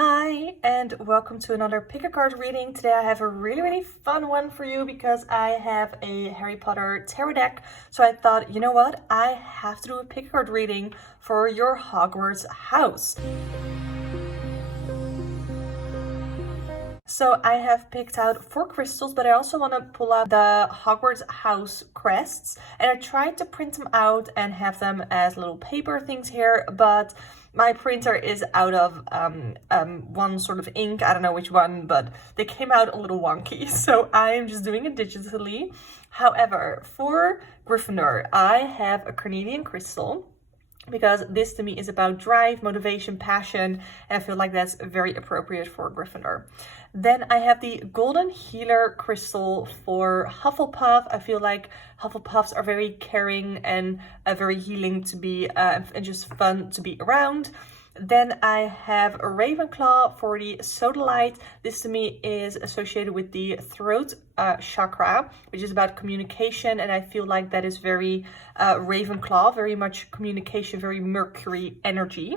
Hi, and welcome to another pick a card reading. Today I have a really fun one for you because I have a Harry Potter tarot deck. So I thought, you know what? I have to do a pick a card reading for your Hogwarts house. So I have picked out 4 crystals, but I also want to pull out the Hogwarts house crests. And I tried to print them out and have them as little paper things here, but my printer is out of one sort of ink. I don't know which one, but they came out a little wonky. So I am just doing it digitally. However, for Gryffindor, I have a carnelian crystal, because this to me is about drive, motivation, passion, and I feel like that's very appropriate for Gryffindor. Then I have the golden healer crystal for Hufflepuff. I feel like Hufflepuffs are very caring and very healing to be and just fun to be around. Then I have a Ravenclaw for the sodalite. This to me is associated with the throat chakra, which is about communication, and I feel like that is very Ravenclaw, very much communication, very Mercury energy.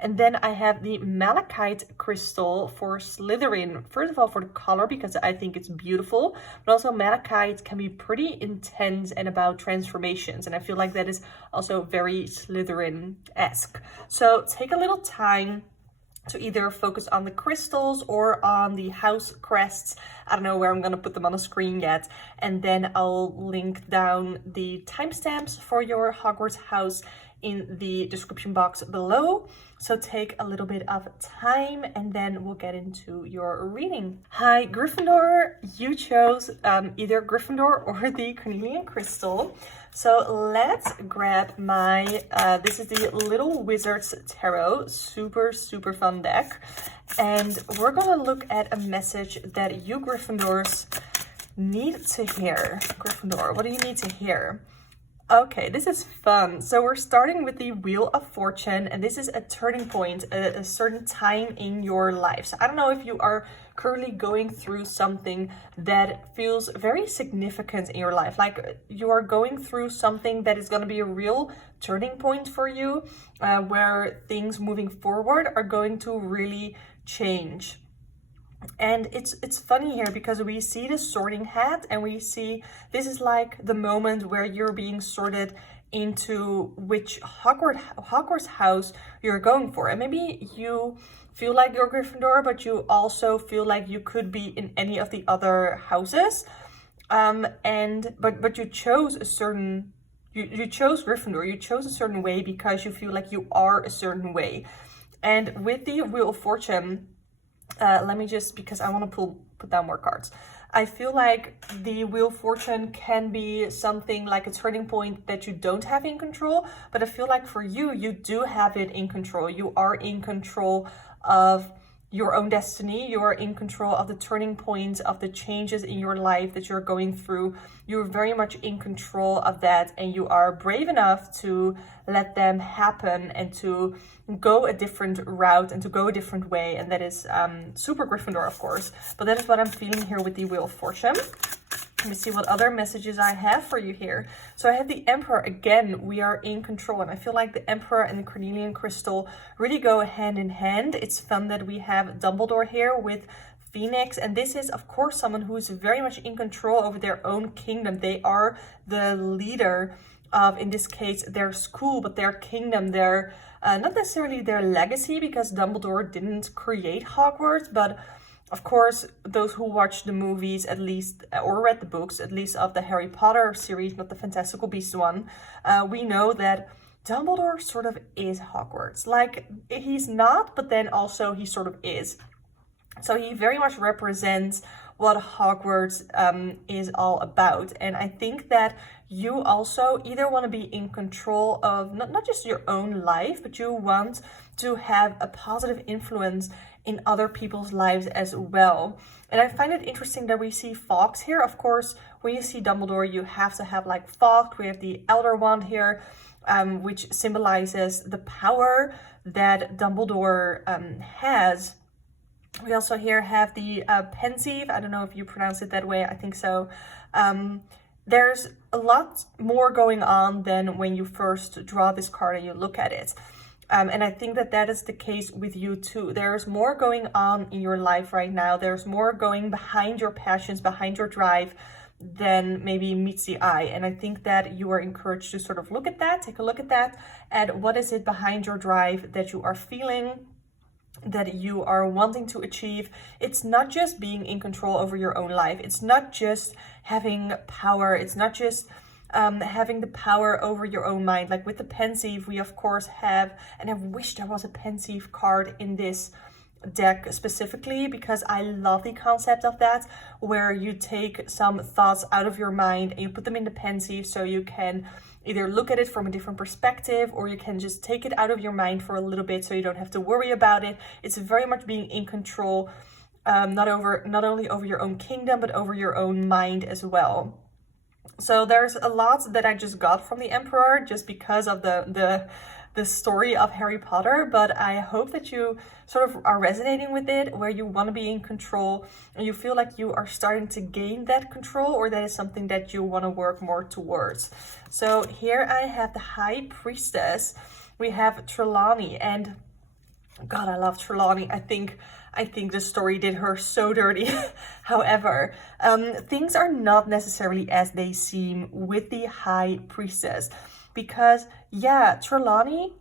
And then I have the malachite crystal for Slytherin. First of all, for the color, because I think it's beautiful, but also malachite can be pretty intense and about transformations. And I feel like that is also very Slytherin-esque. So take a little time to either focus on the crystals or on the house crests. I don't know where I'm going to put them on the screen yet. And then I'll link down the timestamps for your Hogwarts house in the description box below. So take a little bit of time and then we'll get into your reading. Hi Gryffindor, you chose either Gryffindor or the carnelian crystal. So let's grab my, this is the Little Wizards Tarot, super fun deck. And we're gonna look at a message that you Gryffindors need to hear. Gryffindor, what do you need to hear? Okay, this is fun. So we're starting with the Wheel of Fortune, and this is a turning point, a certain time in your life. So I don't know if you are currently going through something that feels very significant in your life. Like you are going through something that is going to be a real turning point for you, where things moving forward are going to really change. And it's funny here because we see the sorting hat and we see this is like the moment where you're being sorted into which Hogwarts house you're going for. And maybe you feel like you're Gryffindor, but you also feel like you could be in any of the other houses. But you chose a certain, you chose Gryffindor, you chose a certain way because you feel like you are a certain way. And with the Wheel of Fortune, let me just, because I want to put down more cards. I feel like the Wheel of Fortune can be something like a turning point that you don't have in control, but I feel like for you, you do have it in control. You are in control of your own destiny. You are in control of the turning points, of the changes in your life that you're going through. You're very much in control of that, and you are brave enough to let them happen and to go a different route and to go a different way. And that is super Gryffindor, of course. But that is what I'm feeling here with the Wheel of Fortune. Let me see what other messages I have for you here. So I have the Emperor. Again, we are in control. And I feel like the Emperor and the carnelian crystal really go hand in hand. It's fun that we have Dumbledore here with Phoenix. And this is, of course, someone who is very much in control over their own kingdom. They are the leader of, in this case, their school, but their kingdom, their not necessarily their legacy, because Dumbledore didn't create Hogwarts, but of course, those who watch the movies at least, or read the books, at least of the Harry Potter series, not the Fantastical Beasts one, we know that Dumbledore sort of is Hogwarts. Like, he's not, but then also he sort of is. So he very much represents what Hogwarts is all about. And I think that you also either want to be in control of not just your own life, but you want to have a positive influence in other people's lives as well. And I find it interesting that we see Fawkes here. Of course, when you see Dumbledore, you have to have like Fawkes. We have the Elder Wand here, which symbolizes the power that Dumbledore has. We also here have the pensieve. I don't know if you pronounce it that way. I think so. There's a lot more going on than when you first draw this card and you look at it. And I think that that is the case with you too. There's more going on in your life right now. There's more going behind your passions, behind your drive than maybe meets the eye. And I think that you are encouraged to sort of look at that, take a look at that, and what is it behind your drive that you are feeling, that you are wanting to achieve. It's not just being in control over your own life. It's not just having power. It's not just having the power over your own mind. Like with the pensieve, we of course have, and I wish there was a pensieve card in this deck specifically, because I love the concept of that, where you take some thoughts out of your mind and you put them in the pensieve, so you can either look at it from a different perspective, or you can just take it out of your mind for a little bit so you don't have to worry about it. It's very much being in control, not only over your own kingdom, but over your own mind as well. So there's a lot that I just got from the Emperor just because of the story of Harry Potter, but I hope that you sort of are resonating with it, where you want to be in control and you feel like you are starting to gain that control, or that is something that you want to work more towards. So here I have the High Priestess, we have Trelawney, and God, I love Trelawney. I think the story did her so dirty. However, things are not necessarily as they seem with the High Priestess. Because, yeah, Trelawney,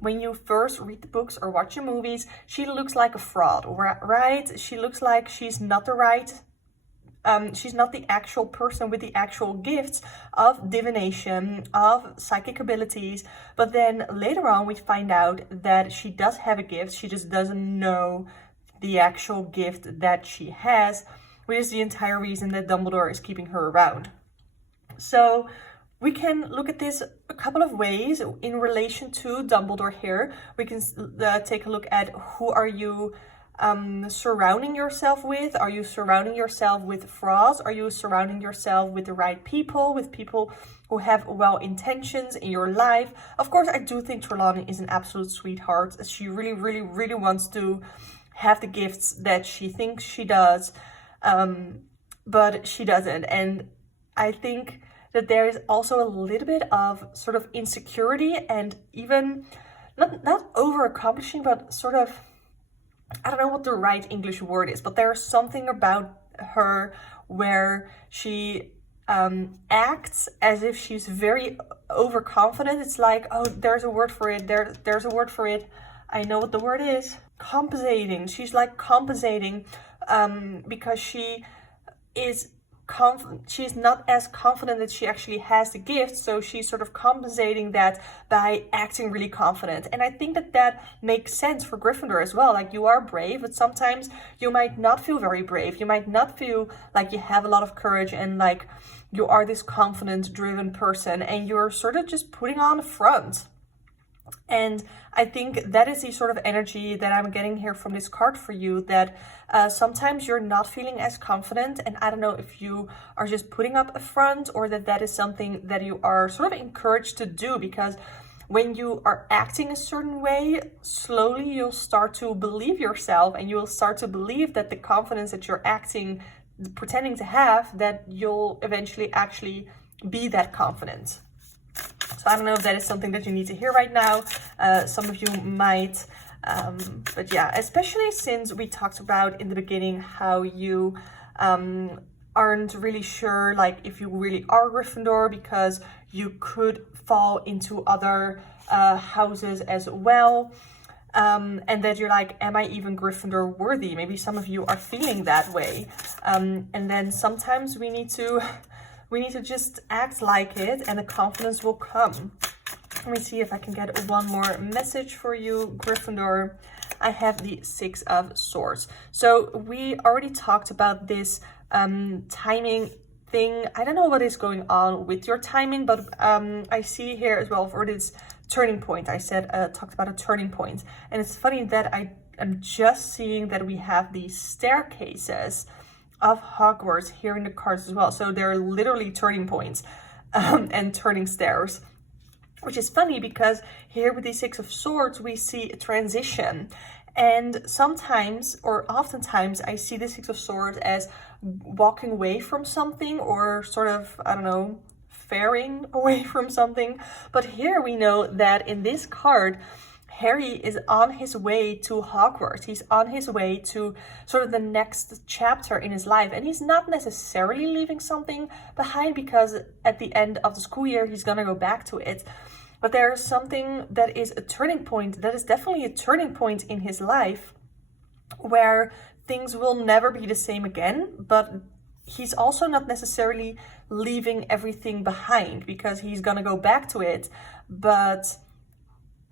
when you first read the books or watch the movies, she looks like a fraud, right? She looks like she's not she's not the actual person with the actual gifts of divination, of psychic abilities. But then later on, we find out that she does have a gift. She just doesn't know the actual gift that she has, which is the entire reason that Dumbledore is keeping her around. So we can look at this a couple of ways in relation to Dumbledore here. We can take a look at who are you surrounding yourself with. Are you surrounding yourself with frauds? Are you surrounding yourself with the right people, with people who have well intentions in your life? Of course, I do think Trelawney is an absolute sweetheart. She really, really, really wants to have the gifts that she thinks she does, but she doesn't. And I think that there is also a little bit of sort of insecurity, and even not over accomplishing, but sort of, I don't know what the right English word is, but there's something about her where she acts as if she's very overconfident. It's like, oh, there's a word for it. There's a word for it. I know what the word is. Compensating. She's like compensating because she is she's not as confident that she actually has the gift, so she's sort of compensating that by acting really confident. And I think that that makes sense for Gryffindor as well. Like, you are brave, but sometimes you might not feel very brave. You might not feel like you have a lot of courage and like you are this confident, driven person, and you're sort of just putting on a front. And I think that is the sort of energy that I'm getting here from this card for you, that sometimes you're not feeling as confident. And I don't know if you are just putting up a front, or that is something that you are sort of encouraged to do, because when you are acting a certain way, slowly you'll start to believe yourself, and you'll start to believe that the confidence that you're pretending to have, that you'll eventually actually be that confident. So I don't know if that is something that you need to hear right now. Some of you might, but yeah, especially since we talked about in the beginning how you aren't really sure, like, if you really are Gryffindor, because you could fall into other houses as well. And that you're like, am I even Gryffindor worthy? Maybe some of you are feeling that way. And then sometimes we need to just act like it, and the confidence will come. Let me see if I can get one more message for you, Gryffindor. I have the Six of Swords. So we already talked about this timing thing. I don't know what is going on with your timing, but I see here as well for this turning point. I talked about a turning point. And it's funny that I am just seeing that we have these staircases of Hogwarts here in the cards as well. So they're literally turning points and turning stairs, which is funny because here with the Six of Swords, we see a transition. And sometimes, or oftentimes, I see the Six of Swords as walking away from something, or sort of, I don't know, faring away from something. But here we know that in this card, Harry is on his way to Hogwarts. He's on his way to sort of the next chapter in his life. And he's not necessarily leaving something behind, because at the end of the school year, he's going to go back to it. But there's something that is a turning point, that is definitely a turning point in his life, where things will never be the same again. But he's also not necessarily leaving everything behind, because he's going to go back to it. But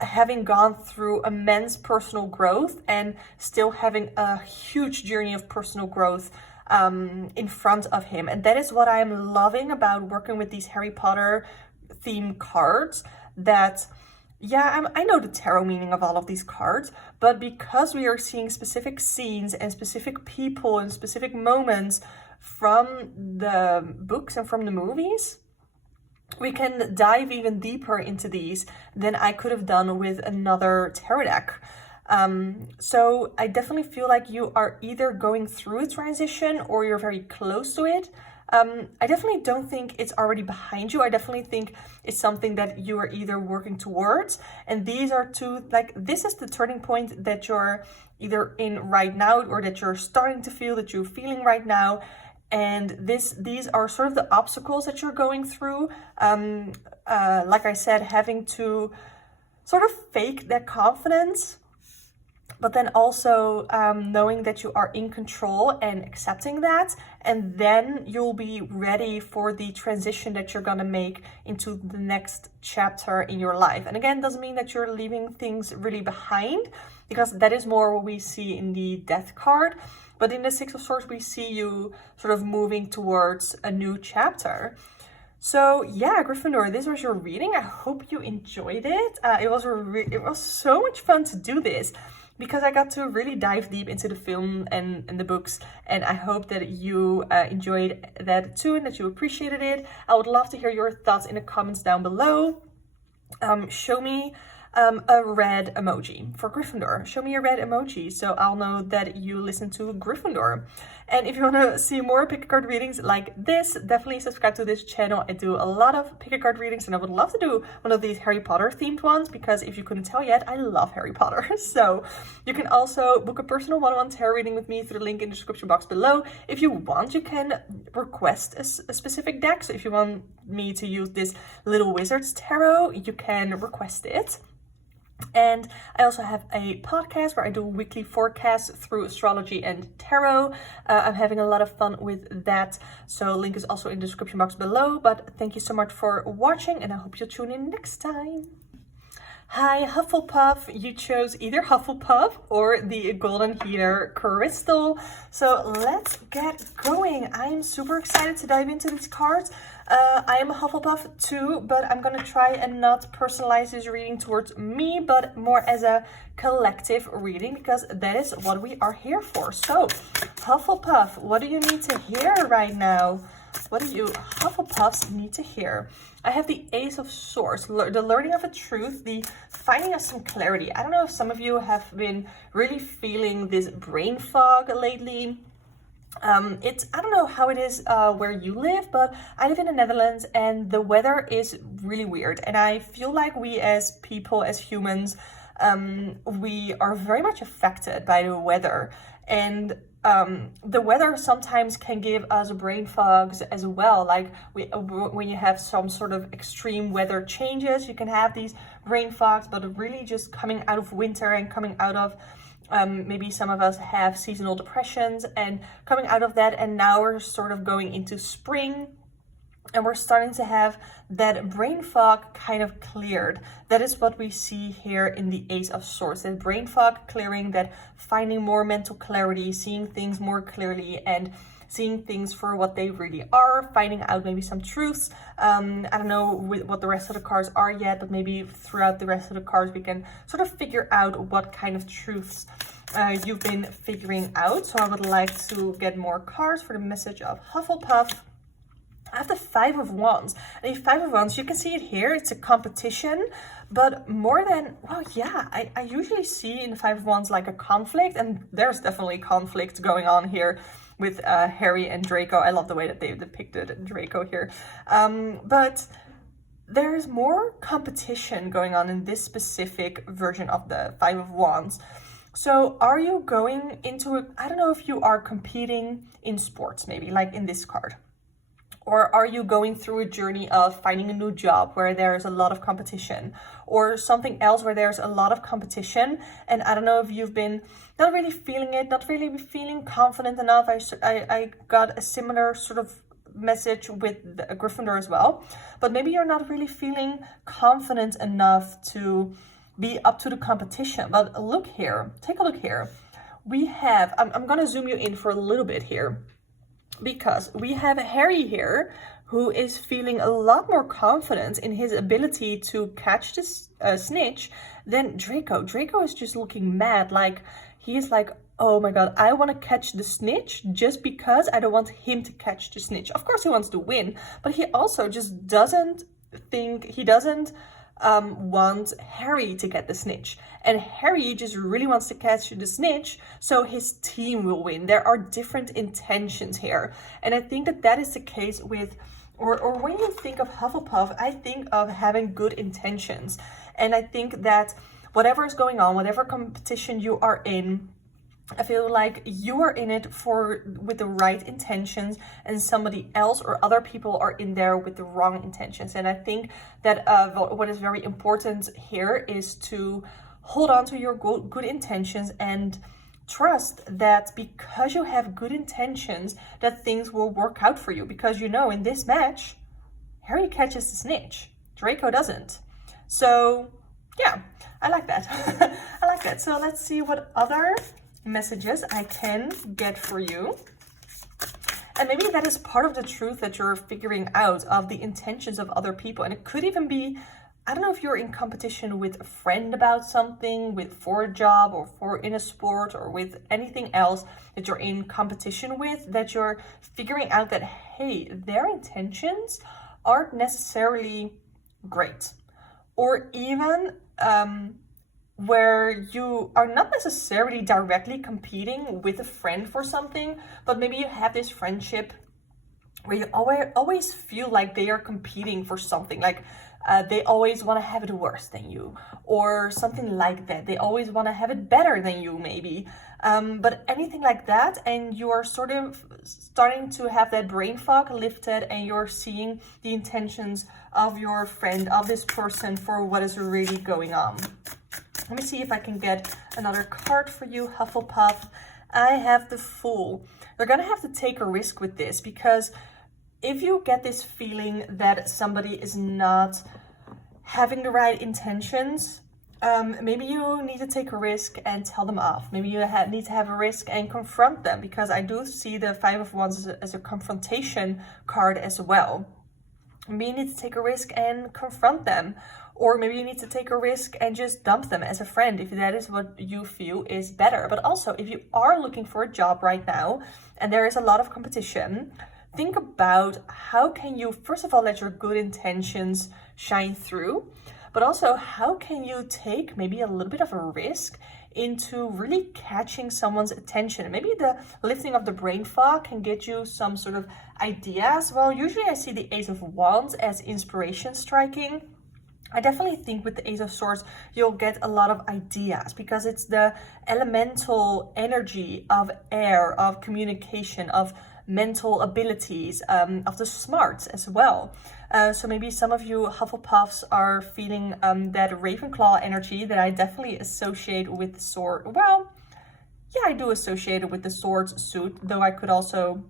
having gone through immense personal growth and still having a huge journey of personal growth in front of him. And that is what I'm loving about working with these Harry Potter themed cards. That, yeah, I know the tarot meaning of all of these cards, but because we are seeing specific scenes and specific people and specific moments from the books and from the movies, we can dive even deeper into these than I could have done with another tarot deck. So I definitely feel like you are either going through a transition or you're very close to it. I definitely don't think it's already behind you. I definitely think it's something that you are either working towards. And these are two, like, this is the turning point that you're either in right now, or that you're starting to feel, that you're feeling right now. And these are sort of the obstacles that you're going through. Like I said, having to sort of fake that confidence, but then also knowing that you are in control and accepting that. And then you'll be ready for the transition that you're going to make into the next chapter in your life. And again, doesn't mean that you're leaving things really behind, because that is more what we see in the Death card. But in the Six of Swords, we see you sort of moving towards a new chapter. So yeah, Gryffindor, this was your reading. I hope you enjoyed it. It was so much fun to do this, because I got to really dive deep into the film and the books. And I hope that you enjoyed that too, and that you appreciated it. I would love to hear your thoughts in the comments down below. Show me a red emoji for Gryffindor. Show me a red emoji so I'll know that you listen to Gryffindor. And if you want to see more pick a card readings like this, definitely subscribe to this channel. I do a lot of pick a card readings, and I would love to do one of these Harry Potter themed ones, because if you couldn't tell yet, I love Harry Potter. So you can also book a personal one-on-one tarot reading with me through the link in the description box below. If you want, you can request a specific deck. So if you want me to use this Little Wizards tarot, you can request it. And I also have a podcast where I do weekly forecasts through astrology and tarot. I'm having a lot of fun with that, so link is also in the description box below. But thank you so much for watching, and I hope you'll tune in next time. Hi Hufflepuff, you chose either Hufflepuff or the Golden Heater Crystal. So let's get going. I'm super excited to dive into these cards. I am a Hufflepuff too, but I'm gonna try and not personalize this reading towards me, but more as a collective reading, because that is what we are here for. So Hufflepuff, what do you need to hear right now? What do you Hufflepuffs need to hear? I have the Ace of Swords, the learning of a truth, the finding of some clarity. I don't know if some of you have been really feeling this brain fog lately. I don't know how it is where you live, but I live in the Netherlands, and the weather is really weird. And I feel like we as people, as humans, we are very much affected by the weather. And the weather sometimes can give us brain fogs as well. Like when you have some sort of extreme weather changes, you can have these brain fogs. But really just coming out of winter and coming out of maybe some of us have seasonal depressions, and coming out of that, and now we're sort of going into spring, and we're starting to have that brain fog kind of cleared. That is what we see here in the Ace of Swords, that brain fog clearing, that finding more mental clarity, seeing things more clearly, and seeing things for what they really are, finding out maybe some truths. I don't know what the rest of the cards are yet, but maybe throughout the rest of the cards we can sort of figure out what kind of truths you've been figuring out. So I would like to get more cards for the message of Hufflepuff. I have the Five of Wands. And the Five of Wands, you can see it here, it's a competition, but more than, well, yeah, I usually see in the Five of Wands like a conflict, and there's definitely conflict going on here with Harry and Draco. I love the way that they depicted Draco here. But there's more competition going on in this specific version of the Five of Wands. So are you going into a, I don't know if you are competing in sports, maybe like in this card. Or are you going through a journey of finding a new job where there's a lot of competition, or something else where there's a lot of competition? And I don't know if you've been not really feeling it, not really feeling confident enough. I got a similar sort of message with the Gryffindor as well. But maybe you're not really feeling confident enough to be up to the competition. But look here, take a look here. We have, I'm going to zoom you in for a little bit here. Because we have Harry here, who is feeling a lot more confident in his ability to catch this snitch than Draco. Draco is just looking mad, like he is like, oh my god, I want to catch the snitch just because I don't want him to catch the snitch. Of course he wants to win, but he also just doesn't want Harry to get the snitch. And Harry just really wants to catch the snitch so his team will win. There are different intentions here. And I think that that is the case with, or when you think of Hufflepuff, I think of having good intentions. And I think that whatever is going on, whatever competition you are in, I feel like you are in it with the right intentions, and somebody else or other people are in there with the wrong intentions. And I think that what is very important here is to hold on to your good intentions and trust that because you have good intentions, that things will work out for you. Because you know, in this match, Harry catches the snitch, Draco doesn't. So yeah, I like that. I like that. So let's see what other messages I can get for you. And maybe that is part of the truth that you're figuring out of the intentions of other people. And it could even be, I don't know if you're in competition with a friend about something, for a job or in a sport or with anything else that you're in competition with, that you're figuring out that, hey, their intentions aren't necessarily great. Or even where you are not necessarily directly competing with a friend for something, but maybe you have this friendship where you always feel like they are competing for something, like they always want to have it worse than you, or something like that. They always want to have it better than you, maybe. But anything like that, and you are sort of starting to have that brain fog lifted, and you're seeing the intentions of your friend, of this person, for what is really going on. Let me see if I can get another card for you, Hufflepuff. I have the Fool. You're going to have to take a risk with this, because if you get this feeling that somebody is not having the right intentions, maybe you need to take a risk and tell them off. Maybe you need to have a risk and confront them, because I do see the Five of Wands as a confrontation card as well. Maybe you need to take a risk and confront them. Or maybe you need to take a risk and just dump them as a friend, if that is what you feel is better. But also, if you are looking for a job right now and there is a lot of competition, think about how can you, first of all, let your good intentions shine through, but also how can you take maybe a little bit of a risk into really catching someone's attention. Maybe the lifting of the brain fog can get you some sort of ideas. Well, usually I see the Ace of Wands as inspiration striking. I definitely think with the Ace of Swords, you'll get a lot of ideas, because it's the elemental energy of air, of communication, of mental abilities, of the smarts as well. So maybe some of you Hufflepuffs are feeling that Ravenclaw energy that I definitely associate with the sword. Well, yeah, I do associate it with the swords suit, though I could also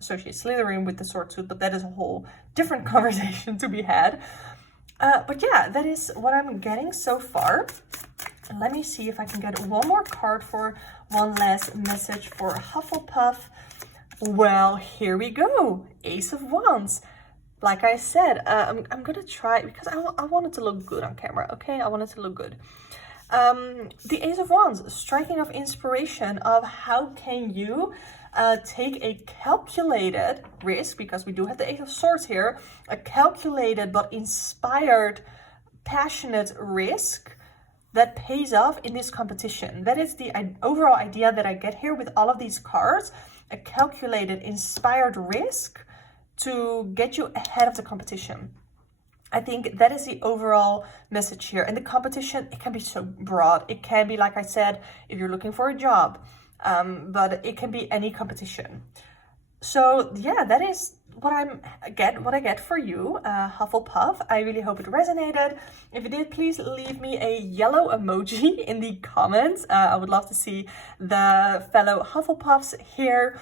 associate Slytherin with the sword suit, but that is a whole different conversation to be had. But yeah, that is what I'm getting so far. Let me see if I can get one more card for one last message for Hufflepuff. Well, here we go. Ace of Wands. Like I said, I'm gonna try, because I want it to look good on camera, okay? I want it to look good. The Ace of Wands, striking of inspiration of how can you take a calculated risk, because we do have the Ace of Swords here, a calculated but inspired, passionate risk that pays off in this competition. That is the overall idea that I get here with all of these cards, a calculated, inspired risk to get you ahead of the competition. I think that is the overall message here. And the competition, it can be so broad. It can be, like I said, if you're looking for a job, but it can be any competition. So yeah, that is what I get for you, Hufflepuff. I really hope it resonated. If it did, please leave me a yellow emoji in the comments. I would love to see the fellow Hufflepuffs here.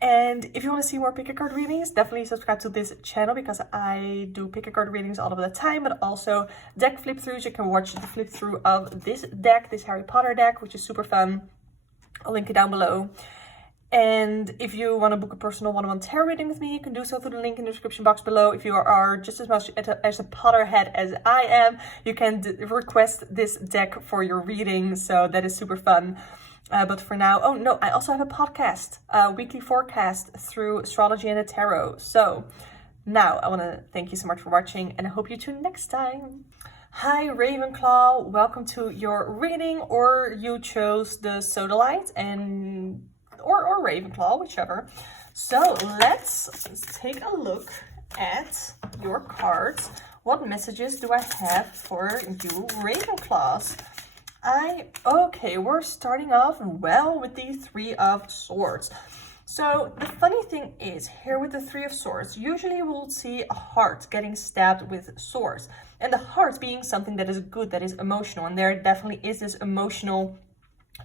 And if you want to see more pick a card readings, definitely subscribe to this channel, because I do pick a card readings all of the time, but also deck flip throughs. You can watch the flip through of this deck, this Harry Potter deck, which is super fun. I'll link it down below. And if you want to book a personal one-on-one tarot reading with me, you can do so through the link in the description box below. If you are just as much as a Potterhead as I am, you can request this deck for your reading. So that is super fun. But for now, oh no, I also have a podcast, weekly forecast through astrology and the tarot. So now I want to thank you so much for watching, and I hope you tune next time. Hi Ravenclaw, welcome to your reading, or you chose the Sodalite and or Ravenclaw, whichever. So let's take a look at your cards. What messages do I have for you Ravenclaws? Okay, we're starting off well with the Three of Swords. So the funny thing is, here with the Three of Swords, usually we'll see a heart getting stabbed with swords. And the heart being something that is good, that is emotional. And there definitely is this emotional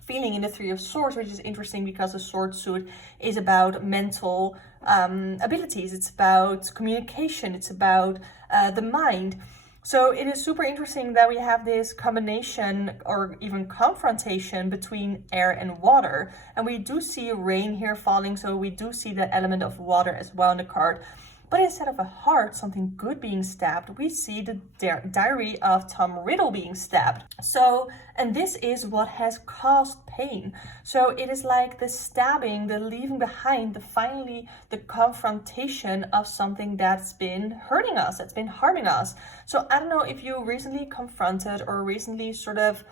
feeling in the Three of Swords, which is interesting because the sword suit is about mental abilities. It's about communication. It's about the mind. So it is super interesting that we have this combination or even confrontation between air and water. And we do see rain here falling, so we do see the element of water as well in the card. But instead of a heart, something good being stabbed, we see the diary of Tom Riddle being stabbed. So, and this is what has caused pain. So it is like the stabbing, the leaving behind, finally the confrontation of something that's been hurting us, that's been harming us. So I don't know if you recently confronted or recently sort of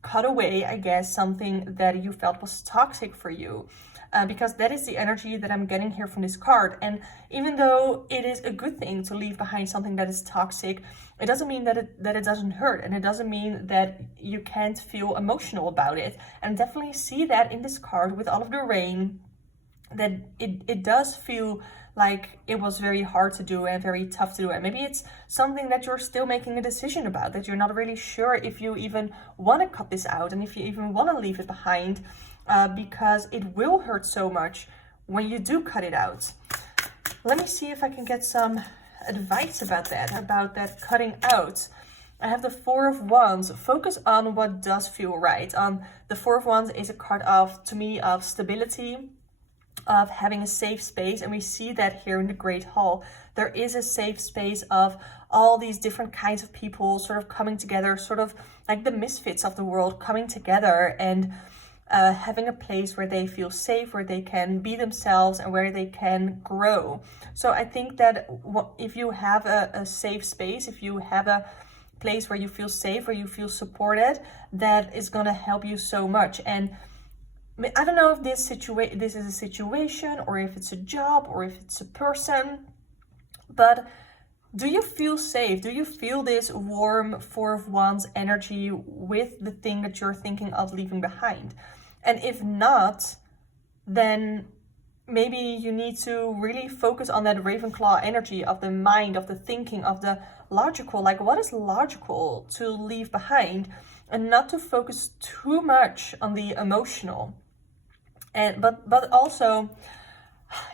cut away, I guess, something that you felt was toxic for you. Because that is the energy that I'm getting here from this card. And even though it is a good thing to leave behind something that is toxic, it doesn't mean that it doesn't hurt, and it doesn't mean that you can't feel emotional about it. And definitely see that in this card with all of the rain, that it does feel like it was very hard to do and very tough to do. And maybe it's something that you're still making a decision about, that you're not really sure if you even want to cut this out and if you even want to leave it behind. Because it will hurt so much when you do cut it out. Let me see if I can get some advice about that cutting out. I have the Four of Wands. Focus on what does feel right. The Four of Wands is a card of, to me, of stability, of having a safe space. And we see that here in the Great Hall. There is a safe space of all these different kinds of people sort of coming together, sort of like the misfits of the world coming together and having a place where they feel safe, where they can be themselves and where they can grow. So I think that if you have a safe space, if you have a place where you feel safe, where you feel supported, that is going to help you so much. And I don't know if this is a situation, or if it's a job, or if it's a person, but do you feel safe? Do you feel this warm Four of Wands energy with the thing that you're thinking of leaving behind? And if not, then maybe you need to really focus on that Ravenclaw energy of the mind, of the thinking, of the logical. Like, what is logical to leave behind, and not to focus too much on the emotional. And but also,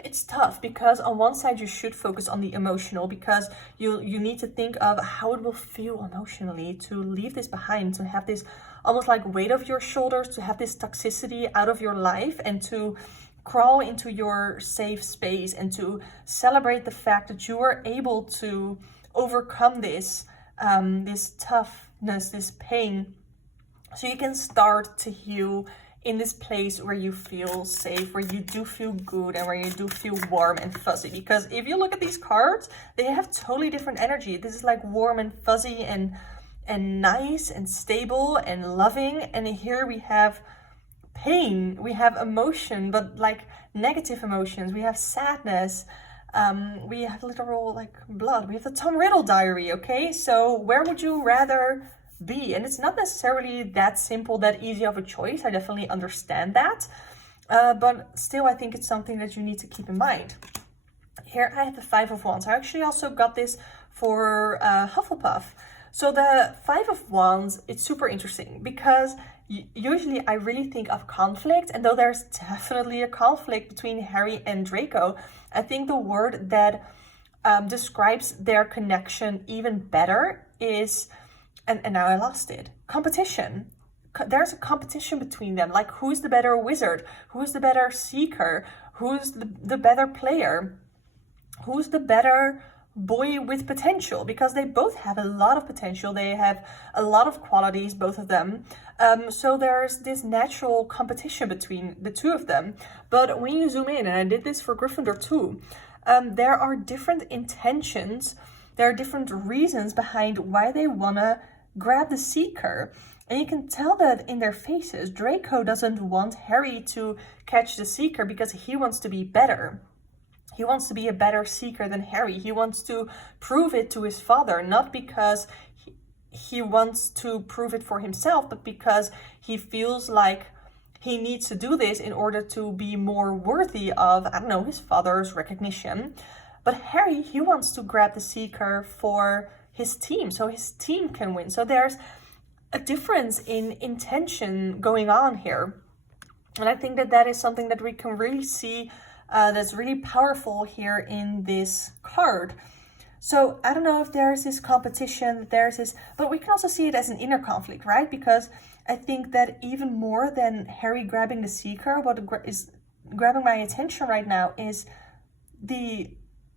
it's tough because on one side you should focus on the emotional, because you need to think of how it will feel emotionally to leave this behind, to have this almost like weight off your shoulders, to have this toxicity out of your life, and to crawl into your safe space and to celebrate the fact that you were able to overcome this this toughness, this pain, so you can start to heal in this place where you feel safe, where you do feel good, and where you do feel warm and fuzzy. Because if you look at these cards, they have totally different energy. This is like warm and fuzzy and nice and stable and loving. And here we have pain, we have emotion, but like negative emotions. We have sadness, We have literal like blood. We have the Tom Riddle diary, okay? So where would you rather be? And it's not necessarily that simple, that easy of a choice. I definitely understand that. But still, I think it's something that you need to keep in mind. Here I have the Five of Wands. I actually also got this for Hufflepuff. So the Five of Wands, it's super interesting because usually I really think of conflict, and though there's definitely a conflict between Harry and Draco, I think the word that describes their connection even better is, and now I lost it, competition. There's a competition between them, like who's the better wizard, who's the better seeker, who's the better player, who's the better boy with potential, because they both have a lot of potential. They have a lot of qualities, both of them. So there's this natural competition between the two of them. But when you zoom in, and I did this for Gryffindor too, there are different intentions. There are different reasons behind why they want to grab the seeker. And you can tell that in their faces. Draco doesn't want Harry to catch the seeker because he wants to be better. He wants to be a better seeker than Harry. He wants to prove it to his father, not because he wants to prove it for himself, but because he feels like he needs to do this in order to be more worthy of, I don't know, his father's recognition. But Harry, he wants to grab the seeker for his team, so his team can win. So there's a difference in intention going on here. And I think that that is something that we can really see that's really powerful here in this card. So I don't know if there's this competition, there's this, but we can also see it as an inner conflict, right? Because I think that even more than Harry grabbing the seeker, what is grabbing my attention right now is the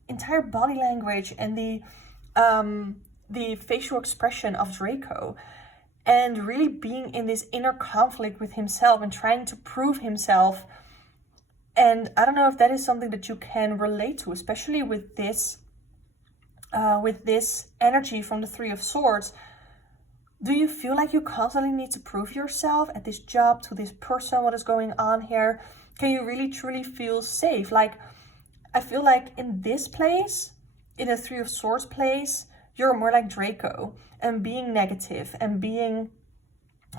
entire body language and the facial expression of Draco, and really being in this inner conflict with himself and trying to prove himself. And I don't know if that is something that you can relate to, especially with this energy from the Three of Swords. Do you feel like you constantly need to prove yourself at this job, to this person? What is going on here? Can you really truly feel safe? Like, I feel like in this place, in the Three of Swords place, you're more like Draco and being negative and being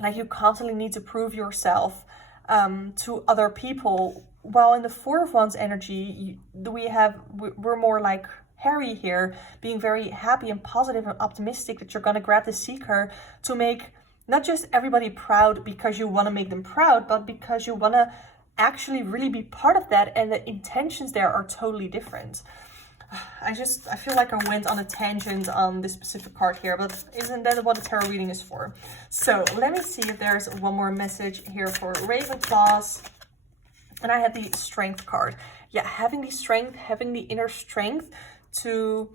like you constantly need to prove yourself to other people. While in the Four of Wands energy, we're more like Harry here, being very happy and positive and optimistic that you're going to grab the seeker to make not just everybody proud because you want to make them proud, but because you want to actually really be part of that, and the intentions there are totally different. I feel like I went on a tangent on this specific card here, but isn't that what a tarot reading is for? So let me see if there's one more message here for Ravenclaws. And I have the Strength card. Yeah, having the strength, having the inner strength to,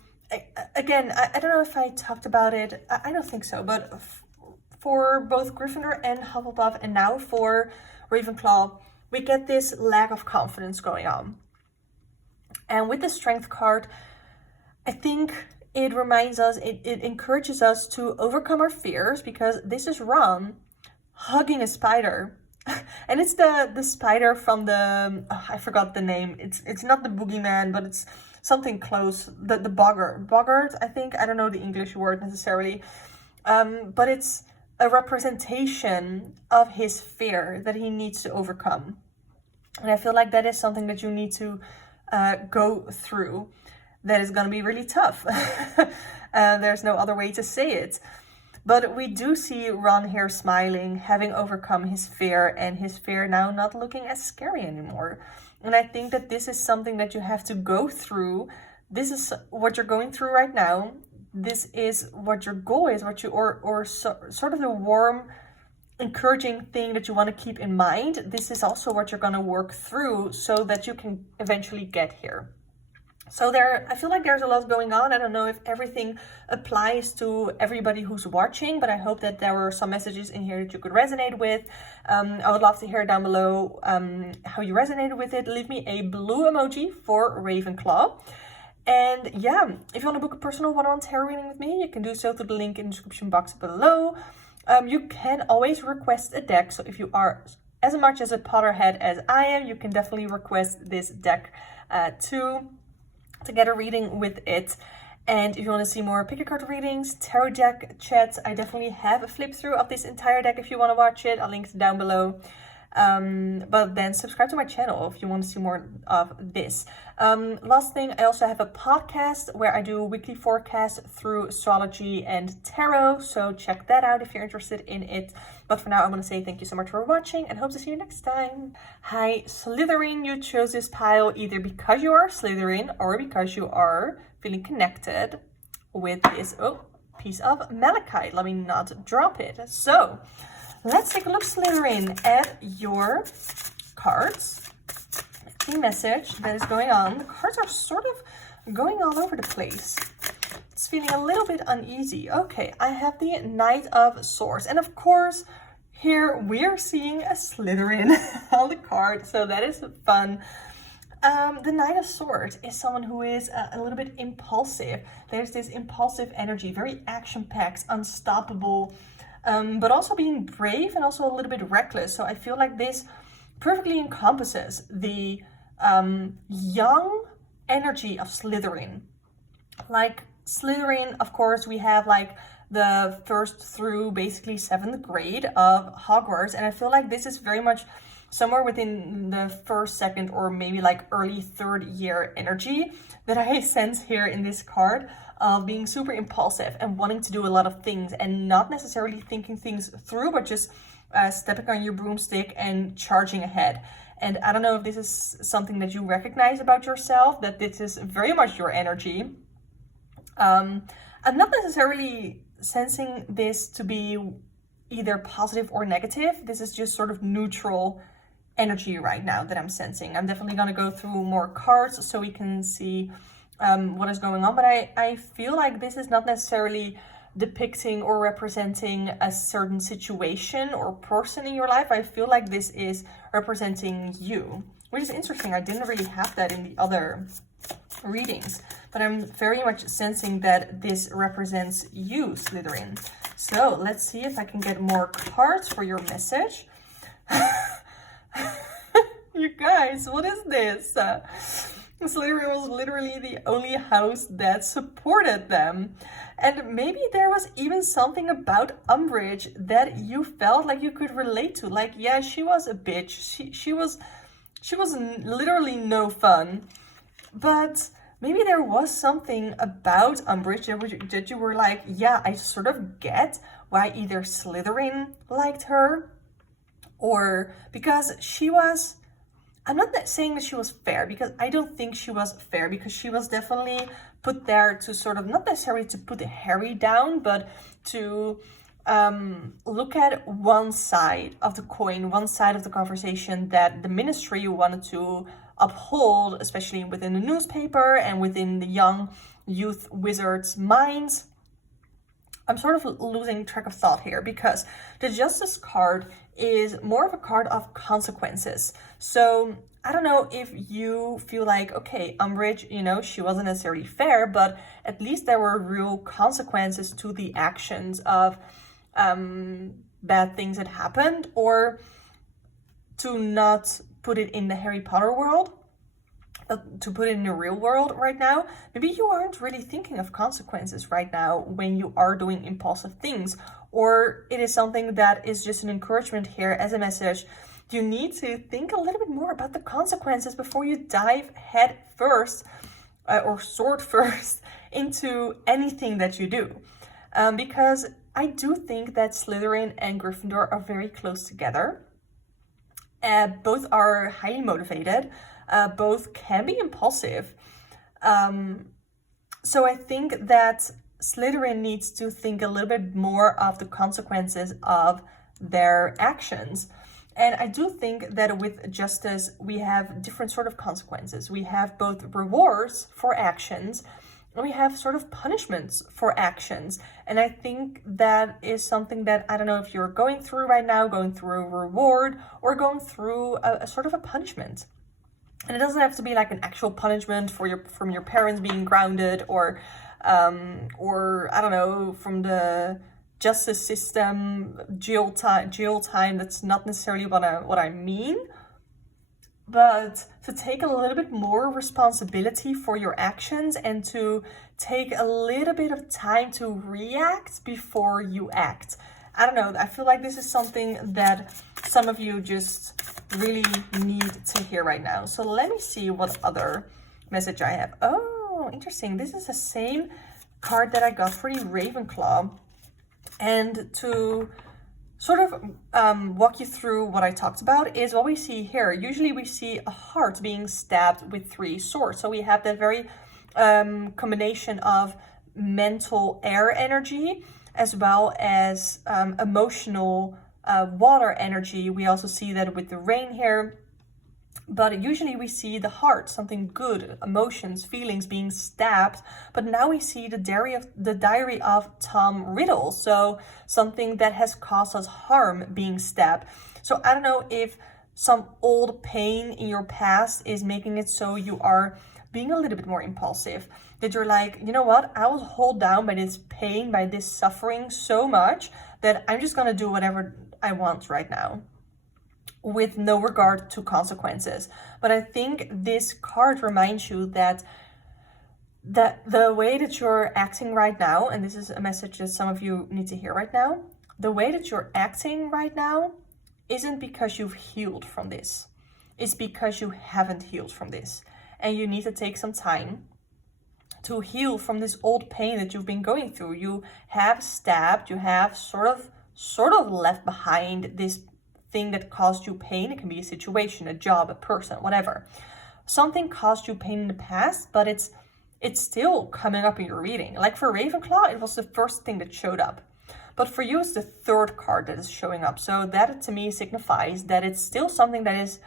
again, I don't know if I talked about it. I don't think so, but for both Gryffindor and Hufflepuff, and now for Ravenclaw, we get this lack of confidence going on. And with the Strength card, I think it reminds us, it encourages us to overcome our fears, because this is Ron hugging a spider. And it's the spider from the, I forgot the name. It's not the boogeyman, but it's something close. The boggart, I think. I don't know the English word necessarily. But it's a representation of his fear that he needs to overcome. And I feel like that is something that you need to go through. That is going to be really tough. There's no other way to say it. But we do see Ron here smiling, having overcome his fear, and his fear now not looking as scary anymore. And I think that this is something that you have to go through. This is what you're going through right now. This is what your goal is, what you, or sort of the warm, encouraging thing that you want to keep in mind. This is also what you're going to work through so that you can eventually get here. So I feel like there's a lot going on. I don't know if everything applies to everybody who's watching, but I hope that there were some messages in here that you could resonate with. I would love to hear down below how you resonated with it. Leave me a blue emoji for Ravenclaw. And yeah, if you want to book a personal one-on-one tarot reading with me, you can do so through the link in the description box below. You can always request a deck. So if you are as much as a Potterhead as I am, you can definitely request this deck too. to get a reading with it. And if you want to see more pick a card readings, tarot deck chats, I definitely have a flip through of this entire deck if you want to watch it. I'll link it down below. But then subscribe to my channel if you want to see more of this. Last thing, I also have a podcast where I do weekly forecasts through astrology and tarot, so check that out if you're interested in it. But for now, I'm going to say thank you so much for watching and hope to see you next time. Hi Slytherin, you chose this pile either because you are Slytherin or because you are feeling connected with this piece of malachite. Let me not drop it. So let's take a look, Slytherin, at your cards. The message that is going on. The cards are sort of going all over the place. It's feeling a little bit uneasy. Okay, I have the Knight of Swords. And of course, here we're seeing a Slytherin on the card. So that is fun. The Knight of Swords is someone who is a little bit impulsive. There's this impulsive energy, very action-packed, unstoppable, but also being brave and also a little bit reckless. So I feel like this perfectly encompasses the young energy of Slytherin. Like Slytherin, of course, we have like the 1st through basically 7th grade of Hogwarts, and I feel like this is very much somewhere within the 1st, 2nd, or maybe like early 3rd year energy that I sense here in this card of being super impulsive and wanting to do a lot of things and not necessarily thinking things through, but just stepping on your broomstick and charging ahead. And I don't know if this is something that you recognize about yourself, that this is very much your energy. I'm not necessarily sensing this to be either positive or negative. This is just sort of neutral energy right now that I'm sensing. I'm definitely going to go through more cards so we can see what is going on, but I feel like this is not necessarily depicting or representing a certain situation or person in your life. I feel like this is representing you, which is interesting. I didn't really have that in the other readings, but I'm very much sensing that this represents you, Slytherin. So let's see if I can get more cards for your message. You guys, what is this? Slytherin was literally the only house that supported them. And maybe there was even something about Umbridge that you felt like you could relate to. Like, yeah, she was a bitch. She was literally no fun. But maybe there was something about Umbridge that you were like, yeah, I sort of get why either Slytherin liked her, or because she was, I'm not saying that she was fair, because I don't think she was fair, because she was definitely put there to sort of, not necessarily to put Harry down, but to look at one side of the coin, one side of the conversation that the ministry wanted to uphold, especially within the newspaper and within the young youth wizards' minds. I'm sort of losing track of thought here, because the Justice card is more of a card of consequences. So I don't know if you feel like, okay, Umbridge, you know, she wasn't necessarily fair, but at least there were real consequences to the actions of bad things that happened, or to not put it in the Harry Potter world, to put it in the real world right now. Maybe you aren't really thinking of consequences right now when you are doing impulsive things, or it is something that is just an encouragement here as a message. You need to think a little bit more about the consequences before you dive head first or sword first into anything that you do. Because I do think that Slytherin and Gryffindor are very close together. Both are highly motivated. Both can be impulsive. So I think that Slytherin needs to think a little bit more of the consequences of their actions. And I do think that with justice, we have different sort of consequences. We have both rewards for actions, and we have sort of punishments for actions. And I think that is something that, I don't know if you're going through right now, going through a reward or going through a sort of a punishment. And it doesn't have to be like an actual punishment from your parents being grounded, or I don't know, from the justice system, jail time. That's not necessarily what I mean. but to take a little bit more responsibility for your actions and to take a little bit of time to react before you act. I don't know, I feel like this is something that some of you just really need to hear right now. So let me see what other message I have. Oh, interesting. This is the same card that I got for the Ravenclaw. And to sort of walk you through what I talked about is what we see here. Usually we see a heart being stabbed with 3 swords. So we have that very combination of mental air energy as well as emotional water energy. We also see that with the rain here. But usually we see the heart, something good, emotions, feelings being stabbed. But now we see the diary of Tom Riddle. So something that has caused us harm being stabbed. So I don't know if some old pain in your past is making it so you are being a little bit more impulsive. That you're like, you know what? I was held down by this pain, by this suffering so much that I'm just gonna do whatever I want right now, with no regard to consequences. But I think this card reminds you that the way that you're acting right now, and this is a message that some of you need to hear right now, the way that you're acting right now isn't because you've healed from this. It's because you haven't healed from this. And you need to take some time to heal from this old pain that you've been going through. You have stabbed, you have sort of left behind this thing that caused you pain. It can be a situation, a job, a person, whatever. Something caused you pain in the past, but it's still coming up in your reading. Like for Ravenclaw, it was the first thing that showed up. But for you, it's the 3rd card that is showing up. So that to me signifies that it's still something that is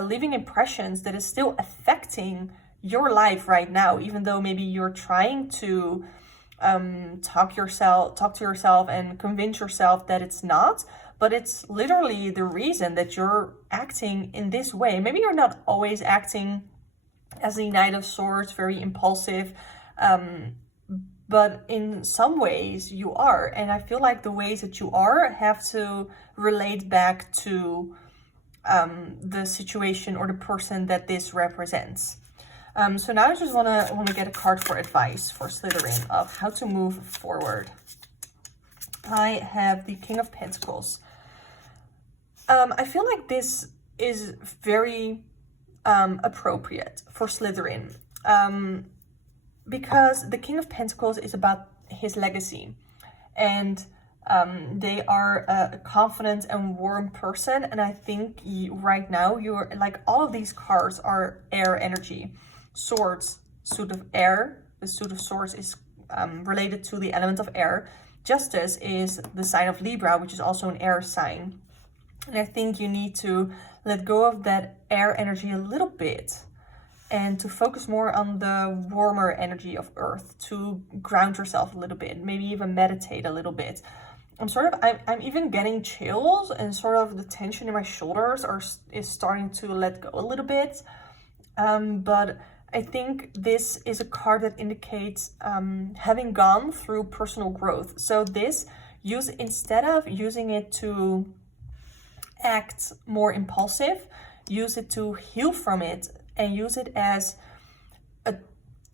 leaving impressions, that is still affecting your life right now, even though maybe you're trying to talk to yourself and convince yourself that it's not. But it's literally the reason that you're acting in this way. Maybe you're not always acting as the Knight of Swords, very impulsive, but in some ways you are. And I feel like the ways that you are have to relate back to the situation or the person that this represents. So now I just want to get a card for advice for Slytherin of how to move forward. I have the King of Pentacles. I feel like this is very appropriate for Slytherin because the King of Pentacles is about his legacy, and they are a confident and warm person. And I think right now you're like, all of these cards are air energy. Swords, suit of air. The suit of swords is related to the element of air. Justice is the sign of Libra, which is also an air sign. And I think you need to let go of that air energy a little bit and to focus more on the warmer energy of Earth, to ground yourself a little bit, maybe even meditate a little bit. I'm even getting chills, and sort of the tension in my shoulders is starting to let go a little bit. But I think this is a card that indicates having gone through personal growth. So instead of using it to act more impulsive, use it to heal from it and use it as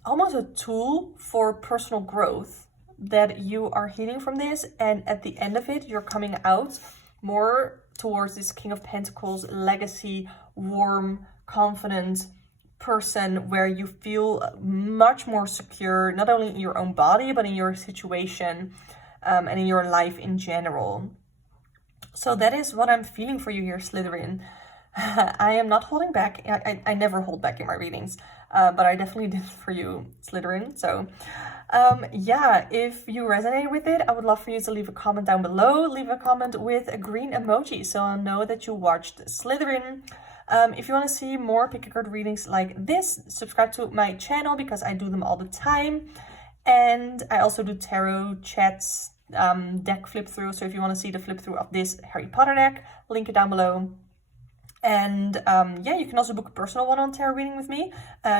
almost a tool for personal growth, that you are healing from this, and at the end of it you're coming out more towards this King of Pentacles legacy, warm, confident person where you feel much more secure, not only in your own body but in your situation and in your life in general. So that is what I'm feeling for you here, Slytherin. I am not holding back. I never hold back in my readings, but I definitely did for you, Slytherin. So yeah, if you resonate with it, I would love for you to leave a comment down below. Leave a comment with a green emoji so I'll know that you watched Slytherin. If you want to see more pick a card readings like this, subscribe to my channel because I do them all the time. And I also do tarot chats, deck flip through. So if you want to see the flip through of this Harry Potter deck, link it down below. And yeah, you can also book a personal one-on tarot reading with me.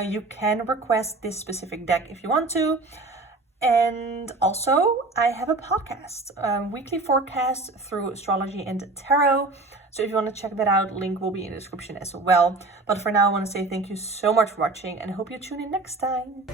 You can request this specific deck if you want to. And also, I have a podcast, weekly forecast through astrology and tarot. So if you want to check that out, link will be in the description as well. But for now, I want to say thank you so much for watching and I hope you tune in next time.